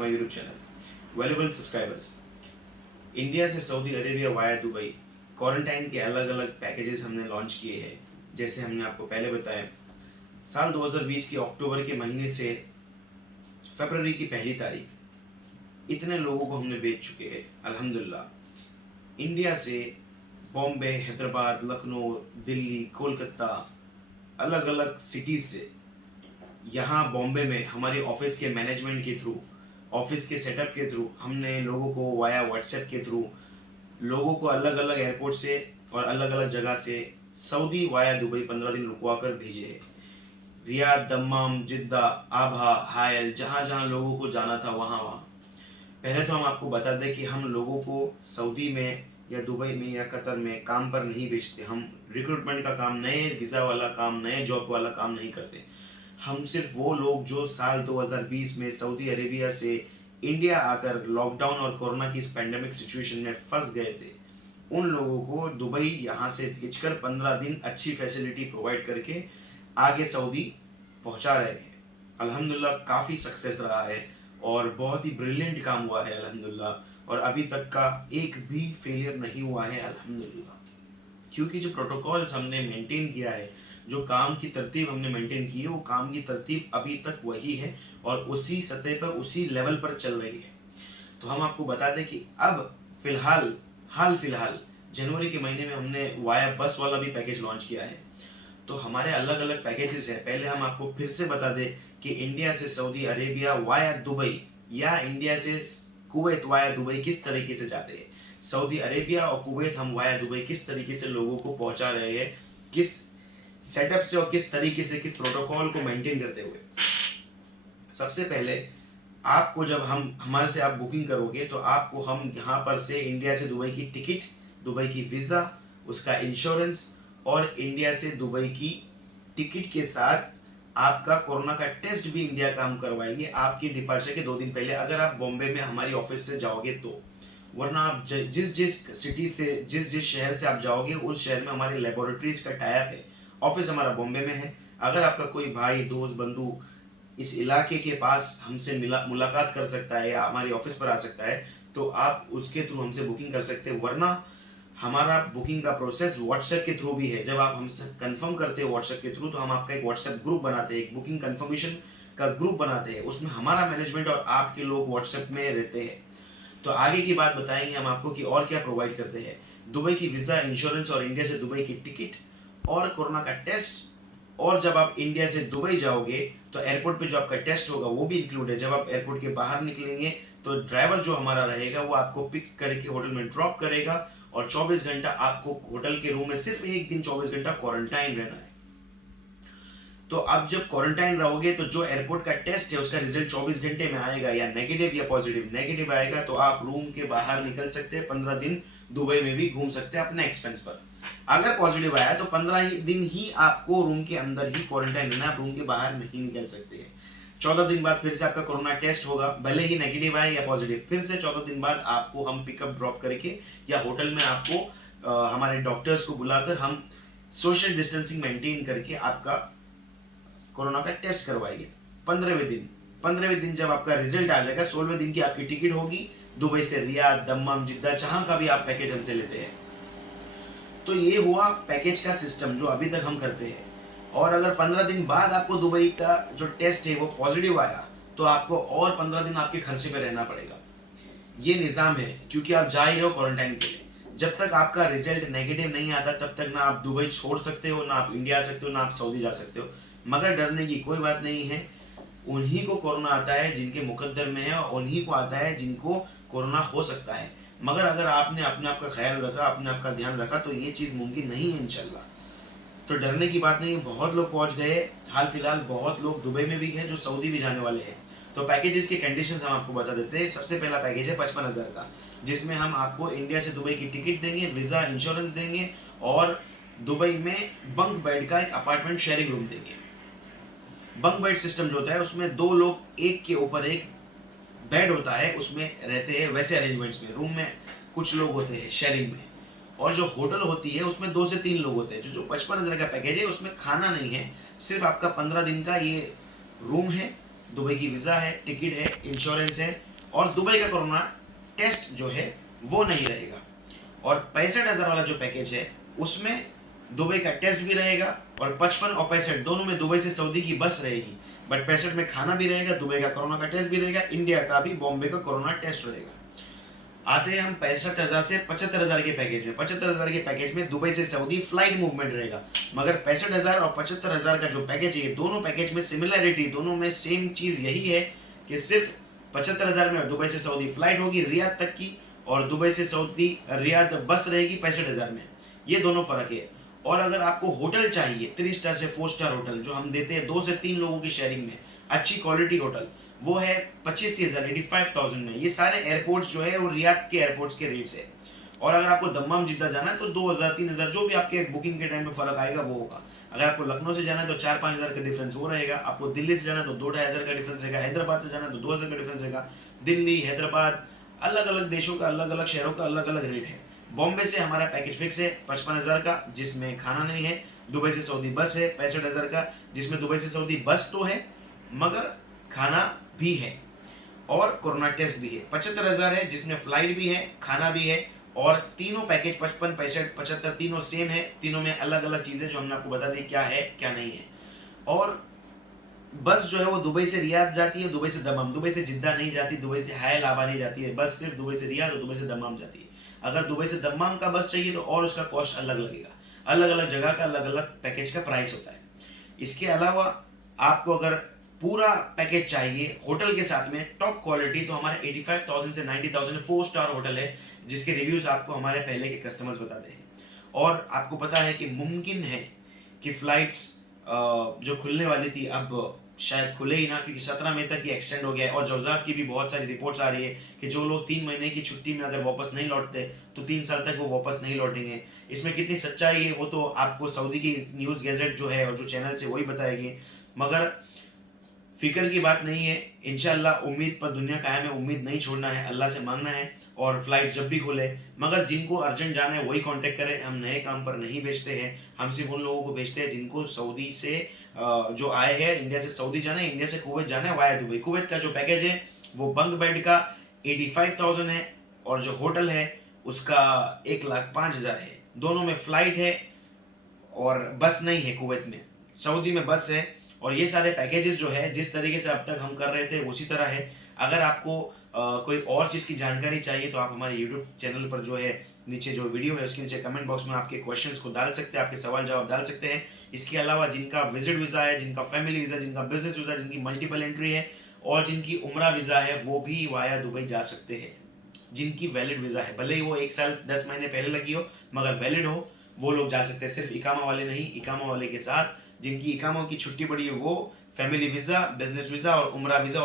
My YouTube channel. Valuable subscribers, India से Saudi Arabia via Dubai quarantine के अलग अलग पैकेजेस हमने लॉन्च किए हैं। जैसे हमने आपको पहले बताया, साल 2020 के अक्टूबर के महीने से फरवरी की पहली तारीख इतने लोगों को हमने बेच चुके हैं अल्हम्दुलिल्लाह। इंडिया से बॉम्बे, हैदराबाद, लखनऊ, दिल्ली, कोलकाता, अलग अलग सिटीज से यहाँ बॉम्बे में हमारे ऑफिस के मैनेजमेंट के थ्रू, ऑफिस के सेटअप के थ्रू हमने लोगों को वाया व्हाट्सएप के थ्रू लोगों को अलग अलग एयरपोर्ट से और अलग अलग जगह से सऊदी वाया दुबई 15 दिन रुकवा कर भेजे हैं। रियाद, दम्माम, जिद्दा, आभा, हायल, जहाँ जहाँ लोगों को जाना था वहाँ वहाँ। पहले तो हम आपको बता दें कि हम लोगों को सऊदी में या दुबई में या कतर में काम पर नहीं भेजते। हम रिक्रूटमेंट का काम, नए वीज़ा वाला काम, नए जॉब वाला काम नहीं करते। हम सिर्फ वो लोग जो साल 2020 में सऊदी अरेबिया से इंडिया आकर लॉकडाउन और कोरोना की इस पैंडेमिक सिचुएशन में फंस गए थे, उन लोगों को दुबई यहाँ से खींचकर 15 दिन अच्छी फैसिलिटी प्रोवाइड करके आगे सऊदी पहुँचा रहे हैं। अल्हम्दुलिल्लाह काफ़ी सक्सेस रहा है और बहुत ही ब्रिलियंट काम हुआ है अल्हम्दुलिल्लाह। और अभी तक का एक भी फेलियर नहीं हुआ है अल्हम्दुलिल्लाह, क्योंकि जो प्रोटोकॉल्स हमने मेंटेन किया है, जो काम की तरतीब हमने मेंटेन की है, वो काम की तरतीब अभी तक वही है और उसी सतह पर, उसी लेवल पर चल रही है। तो हम आपको बता दें कि अब हाल फिलहाल जनवरी के महीने में हमने वाया बस वाला भी पैकेज लॉन्च किया है। तो हमारे अलग अलग पैकेजेस हैं। पहले हम आपको फिर से बता दें कि इंडिया से सऊदी अरेबिया वाया दुबई या इंडिया से कुवैत वाया दुबई किस तरीके से जाते हैं। सऊदी अरेबिया और कुवैत हम वाया दुबई किस तरीके से लोगों को पहुंचा रहे हैं, किस सेटअप से और किस तरीके से, किस प्रोटोकॉल को मेंटेन करते हुए। सबसे पहले आपको जब हम हमारे से आप बुकिंग करोगे तो आपको हम यहाँ पर से इंडिया से दुबई की टिकट, दुबई की वीज़ा, उसका इंश्योरेंस और इंडिया से दुबई की टिकट के साथ आपका कोरोना का टेस्ट भी इंडिया का हम करवाएंगे आपकी डिपार्चर के 2 दिन पहले, अगर आप बॉम्बे में हमारी ऑफिस से जाओगे तो। वरना आप जिस सिटी से, जिस शहर से आप जाओगे उस शहर में हमारे लेबोरेटरीज का टाइप है। ऑफिस हमारा बॉम्बे में है। अगर आपका कोई भाई, दोस्त, बंधु इस इलाके के पास हमसे मुलाकात कर सकता है या हमारी ऑफिस पर आ सकता है तो आप उसके थ्रू हमसे बुकिंग कर सकते हैं। वरना हमारा बुकिंग का प्रोसेस व्हाट्सएप के थ्रू भी है। जब आप हमसे कंफर्म करते हैं व्हाट्सएप के थ्रू तो हम आपका एक व्हाट्सएप ग्रुप बनाते हैं, एक बुकिंग कंफर्मेशन का ग्रुप बनाते हैं। उसमें हमारा मैनेजमेंट और आपके लोग व्हाट्सएप में रहते हैं। तो आगे की बात बताएंगे हम आपको कि और क्या प्रोवाइड करते हैं। दुबई की वीज़ा, इंश्योरेंस और इंडिया से दुबई की टिकट और कोरोना का टेस्ट। और जब आप इंडिया से दुबई जाओगे तो एयरपोर्ट पे जो आपका टेस्ट होगा वो भी इंक्लूड है। जब आप एयरपोर्ट के बाहर निकलेंगे तो ड्राइवर जो हमारा रहेगा वो आपको पिक करके होटल में ड्रॉप करेगा और 24 घंटा आपको होटल के रूम में, सिर्फ एक दिन 24 घंटा क्वारंटाइन रहना है। तो आप जब क्वारंटाइन रहोगे तो जो एयरपोर्ट का टेस्ट है उसका रिजल्ट 24 घंटे में आएगा, या नेगेटिव या पॉजिटिव। नेगेटिव आएगा तो आप रूम के बाहर निकल सकते हैं, 15 दिन दुबई में भी घूम सकते हैं अपने एक्सपेंस पर। अगर पॉजिटिव आया तो 15 दिन ही आपको रूम के अंदर ही क्वारंटाइन रहना, आप रूम के बाहर नहीं निकल सकते हैं। 14 दिन बाद फिर से आपका कोरोना टेस्ट होगा, भले ही नेगेटिव आए या पॉजिटिव, फिर से 14 दिन बाद आपको हम पिकअप ड्रॉप करके या होटल में आपको हमारे डॉक्टर्स को बुलाकर हम सोशल डिस्टेंसिंग मेंटेन करके आपका कोरोना का टेस्ट करवाएंगे। 15वें दिन जब आपका रिजल्ट आ जाएगा, 16वें दिन की आपकी टिकट होगी दुबई से रियाद, दम्माम, जिद्दा, जहां का भी आप पैकेज हमसे लेते हैं। तो ये हुआ पैकेज का सिस्टम जो अभी तक हम करते हैं। और अगर 15 दिन बाद आपको दुबई का जो टेस्ट है वो पॉजिटिव आया तो आपको और 15 दिन आपके खर्चे पे रहना पड़ेगा। ये निज़ाम है, क्योंकि आप जा ही रहे हो क्वारंटाइन के लिए। जब तक आपका रिजल्ट नेगेटिव नहीं आता तब तक ना आप दुबई छोड़ सकते हो, ना आप इंडिया आ सकते हो, ना आप सऊदी जा सकते हो। मगर डरने की कोई बात नहीं है। उन्हीं को कोरोना आता है जिनके मुकद्दर में है, और उन्हीं को आता है जिनको कोरोना हो सकता है। मगर अगर आपने अपने आप का ख्याल रखा, अपने आप का ध्यान रखा तो ये चीज़ मुमकिन नहीं है इंशाल्लाह। तो डरने की बात नहीं है। बहुत लोग पहुंच गए, हाल फिलहाल बहुत लोग दुबई में भी हैं जो सऊदी भी जाने वाले हैं। तो पैकेजेस के कंडीशंस हम आपको बता देते हैं। सबसे पहला पैकेज है 55,000 का, जिसमें हम आपको इंडिया से दुबई की टिकट देंगे, वीज़ा, इंश्योरेंस देंगे और दुबई में बंक बेड का एक अपार्टमेंट शेयरिंग रूम देंगे। बंक बेड सिस्टम जो होता है उसमें 2 लोग एक के ऊपर एक बेड होता है, उसमें रहते हैं। वैसे अरेंजमेंट्स में रूम में कुछ लोग होते हैं शेयरिंग में। और जो होटल होती है उसमें 2 से 3 लोग होते हैं। जो 55,000 का पैकेज है उसमें खाना नहीं है, सिर्फ आपका 15 दिन का ये रूम है, दुबई की वीज़ा है, टिकट है, इंश्योरेंस है और दुबई का कोरोना टेस्ट जो है वो नहीं रहेगा। और 65,000 वाला जो पैकेज है उसमें दुबई का टेस्ट भी रहेगा और 55 और 65 दोनों में दुबई से सऊदी की बस रहेगी, बट 65 में खाना भी रहेगा, दुबई का कोरोना का टेस्ट भी रहेगा, इंडिया का भी बॉम्बे का कोरोना टेस्ट रहेगा। आते हैं हम 65,000 से 75,000 के पैकेज में। 75,000 के पैकेज में दुबई से सऊदी फ्लाइट मूवमेंट रहेगा, मगर 65,000 और 75,000 का जो पैकेज है, ये दोनों पैकेज में सिमिलरिटी, दोनों में सेम चीज यही है कि सिर्फ 75,000 में दुबई से सऊदी फ्लाइट होगी रियाद तक की, और दुबई से सऊदी रियाद बस रहेगी 65,000 में। ये दोनों फर्क है। और अगर आपको होटल चाहिए 3 स्टार से 4 स्टार होटल, जो हम देते हैं 2 से 3 लोगों की शेयरिंग में, अच्छी क्वालिटी होटल, वो है 25,000 85,000 में। ये सारे एयरपोर्ट्स जो है वो रियाद के एयरपोर्ट्स के रेट्स है। और अगर आपको दम्माम जिद्दा जाना है तो 2,000 3,000 जो भी आपके बुकिंग के टाइम में फर्क आएगा वो होगा। अगर आपको लखनऊ से जाना है तो 4-5,000 का डिफरेंस वो रहेगा। आपको दिल्ली से जाना है तो 2-2,500 का डिफरेंस रहेगा। हैदराबाद से जाना है तो 2,000 का डिफरेंस रहेगा। दिल्ली, हैदराबाद, अलग अलग देशों का, अलग अलग शहरों का अलग अलग रेट है। बॉम्बे से हमारा पैकेज फिक्स है 55,000 का, जिसमें खाना नहीं है। दुबई से सऊदी बस है 65,000 का, जिसमें दुबई से सऊदी बस तो है मगर खाना भी है और कोरोना टेस्ट भी है। 75,000 है जिसमें फ्लाइट भी है, खाना भी है, और तीनों पैकेज 55 65 75 तीनों सेम है। तीनों में अलग अलग चीजें जो हमने आपको बता दी क्या है क्या नहीं है। और बस जो है वो दुबई से रियाद जाती है, दुबई से दमाम, दुबई से जिद्दा नहीं जाती, दुबई से हायल आबा नहीं जाती है। बस सिर्फ दुबई से रियाद और दुबई से दमाम जाती है। अगर दुबई से दमाम का बस चाहिए तो और उसका कॉस्ट अलग लगेगा। अलग अलग जगह का अलग अलग पैकेज का प्राइस होता है। इसके अलावा आपको अगर पूरा पैकेज चाहिए होटल के साथ में टॉप क्वालिटी, तो हमारा 85,000 से 90,000 4 स्टार होटल है, जिसके रिव्यूज आपको हमारे पहले के कस्टमर्स बताते हैं। और आपको पता है कि मुमकिन है कि फ्लाइट्स जो खुलने वाली थी अब शायद खुले ही ना, क्योंकि 17 मई तक ही एक्सटेंड हो गया है। और जवजात की भी बहुत सारी रिपोर्ट्स आ रही है कि जो लोग 3 महीने की छुट्टी में अगर वापस नहीं लौटते तो 3 साल तक वो वापस नहीं लौटेंगे। इसमें कितनी सच्चाई है वो तो आपको सऊदी की न्यूज़ गैजेट जो है और जो चैनल से वही बताएगी, मगर फिक्र की बात नहीं है। इंशाल्लाह उम्मीद पर दुनिया कायम है, उम्मीद नहीं छोड़ना है, अल्लाह से मांगना है और फ्लाइट जब भी खोले। मगर जिनको अर्जेंट जाना है वही कांटेक्ट करें, हम नए काम पर नहीं भेजते हैं। हम सिर्फ उन लोगों को भेजते हैं जिनको सऊदी से जो आए हैं, इंडिया से सऊदी जाना है, इंडिया से कुवैत जाना है वाया दुबई। कुवैत का जो पैकेज है वो बंक बेड का 85,000 है और जो होटल है उसका 1,05,000 है। दोनों में फ्लाइट है और बस नहीं है कुवैत में, सऊदी में बस है। और ये सारे पैकेजेस जो है जिस तरीके से अब तक हम कर रहे थे उसी तरह है। अगर आपको कोई और चीज़ की जानकारी चाहिए तो आप हमारे यूट्यूब चैनल पर जो है नीचे जो वीडियो है उसके नीचे कमेंट बॉक्स में आपके क्वेश्चंस को डाल सकते हैं, आपके सवाल जवाब डाल सकते हैं। इसके अलावा जिनका विजिट वीज़ा है, जिनका फैमिली वीज़ा, जिनका बिजनेस वीज़ा, जिनकी मल्टीपल एंट्री है और जिनकी उम्रा वीज़ा है वो भी वाया दुबई जा सकते हैं। जिनकी वैलिड वीज़ा है, भले ही वो 1 साल 10 महीने पहले लगी हो मगर वैलिड हो, वो लोग जा सकते हैं। सिर्फ इकामा वाले नहीं, इकामा वाले के साथ जिनकी इकामा की छुट्टी पड़ी है वो फैमिली वीज़ा, बिजनेस वीज़ा और उम्रा वीज़ा